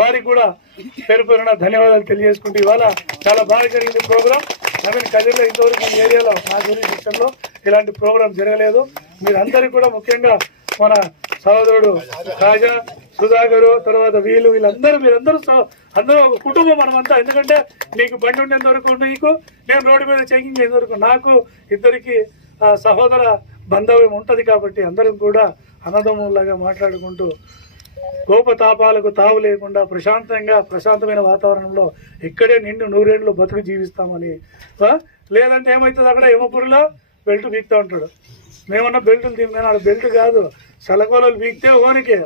వారికి కూడా పేరు పేరున ధన్యవాదాలు తెలియజేసుకుంటూ ఇవాళ చాలా బాగా జరిగింది ప్రోగ్రామ్. నవీన్ కదిర్లో ఇంతవరకు ఈ ఏరియాలో నా జ్యూరిడిక్షన్లో ఇలాంటి ప్రోగ్రామ్ జరగలేదు. మీరందరికీ కూడా ముఖ్యంగా మన సహోదరుడు రాజా సుధాకరు తర్వాత వీళ్ళందరూ మీరందరూ అందరూ ఒక కుటుంబం మనమంతా. ఎందుకంటే నీకు బండి ఉండేంత వరకు నీకు, నేను రోడ్డు మీద చెకింగ్ చేసేంత వరకు నాకు, ఇద్దరికి సహోదర బంధవ్యం ఉంటుంది. కాబట్టి అందరం కూడా అన్నదమ్ములాగా మాట్లాడుకుంటూ కోపతాపాలకు తావు లేకుండా ప్రశాంతమైన వాతావరణంలో ఇక్కడే నిండు 100 ఏళ్ళు బతుకు జీవిస్తామని. లేదంటే ఏమవుతుంది, అక్కడ యమపురిలో బెల్ట్ బీక్తా ఉంటాడు. మేమన్నా బెల్టులు తీసుకోని ఆడ బెల్ట్ కాదు, సలకోలలు బీక్తే ఓనికే.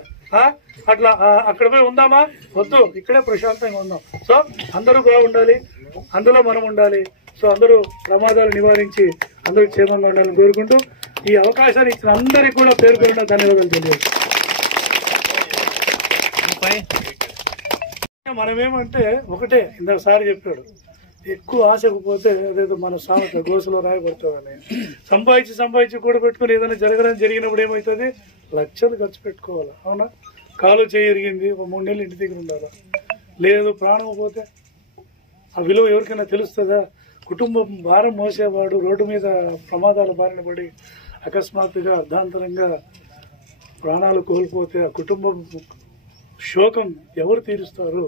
అట్లా అక్కడ పోయి ఉందామా? వద్దు, ఇక్కడే ప్రశాంతంగా ఉందాం. సో అందరూ బాగుండాలి, అందులో మనం ఉండాలి. సో అందరూ ప్రమాదాలు నివారించి అందరూ క్షేమంగా ఉండాలని కోరుకుంటూ ఈ అవకాశాన్ని ఇచ్చిన అందరికీ కూడా పేరు పేరున ధన్యవాదాలు తెలియదు. మనమేమంటే ఒకటే, ఇందాక సార్ చెప్పాడు, ఎక్కువ ఆశకు పోతే అదేదో మన సామెత గోసులో రాయబడుతుందని. సంపాదించి కూడా పెట్టుకుని ఏదైనా జరిగినప్పుడు ఏమవుతుంది, లక్షలు ఖర్చు పెట్టుకోవాలి. అవునా? కాలు చేయరిగింది, 3 నెలలు ఇంటి దగ్గర ఉండాలా? లేదు, ప్రాణం పోతే ఆ విలువ ఎవరికైనా తెలుస్తుందా? కుటుంబం భారం మోసేవాడు రోడ్డు మీద ప్రమాదాల బారిన పడి అకస్మాత్తుగా అర్ధాంతరంగా ప్రాణాలు కోల్పోతే ఆ కుటుంబం శోకం ఎవరు తీరుస్తారు?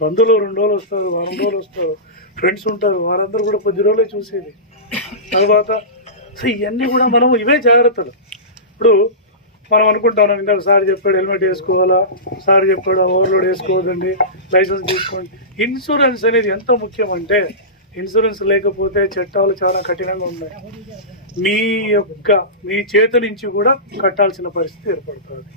బంధువులు 2 రోజులు వస్తారు, వారం రోజులు వస్తారు, ఫ్రెండ్స్ ఉంటారు, వారందరూ కూడా 10 రోజులే చూసేది. తర్వాత ఇవన్నీ కూడా మనం ఇవే జాగ్రత్తలు. ఇప్పుడు మనం అనుకుంటాం, ఇందాక సార్ చెప్పాడు హెల్మెట్ వేసుకోవాలా, సార్ చెప్పాడు ఓవర్లోడ్ వేసుకోవద్దండి, లైసెన్స్ తీసుకోండి. ఇన్సూరెన్స్ అనేది ఎంత ముఖ్యం అంటే, ఇన్సూరెన్స్ లేకపోతే చట్టాలు చాలా కఠినంగా ఉన్నాయి. మీ చేతి నుంచి కూడా కట్టాల్సిన పరిస్థితి ఏర్పడుతుంది.